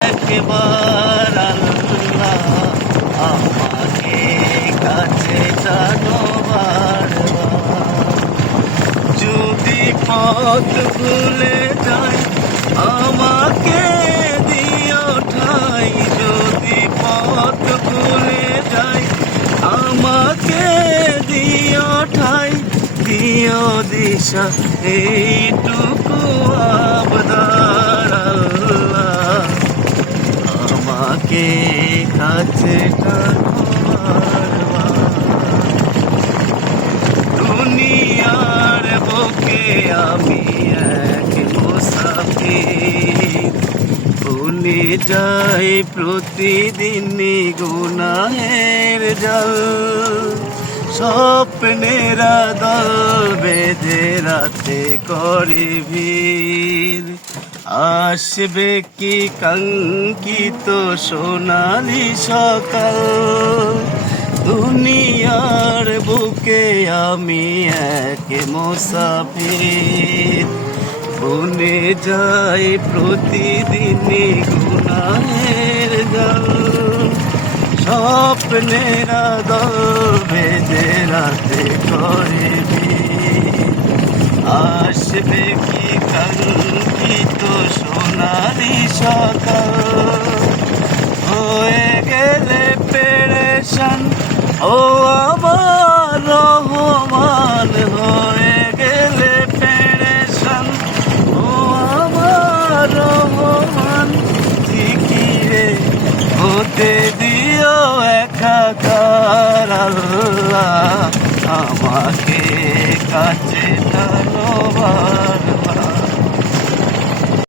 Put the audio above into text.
একবার আল্লাহ আমাকে কাছে টানোবার, যদি পথ ভুলে যাই আমাকে দিও ঠাই, যদি পথ ভুলে যাই আমাকে দিও ঠাই, দিও দিশা এইটুকু আবদার আল্লাহ আমাকে কাছে টানোবার। দুনিয়ার বুকে আমি এক মুসাফির, ভুলে যাই প্রতিদিনই গুনাহের জাল, স্বপ্নেরা দল বেঁধে রাতে করে ভিড়, আসবে কি কাঙ্ক্ষিত সোনালি সকাল, দুনিয়ার বুকে আমি এক মুসাফির, ভুলে যাই প্রতিদিনই গুনাহের জাল, স্বপ্নেরা দল বেঁধে রাতে করে ভিড়, আসবে কি কাঙ্ক্ষিত সোনালি সকাল, হয়ে গেলে পেরেশান ও আমার রহমান, হয়ে গেলে পেরেশান ও আমার রহমান, জিকিরে হতে দিও একাকার আল্লাহ আমাকে কাছে টানোবার।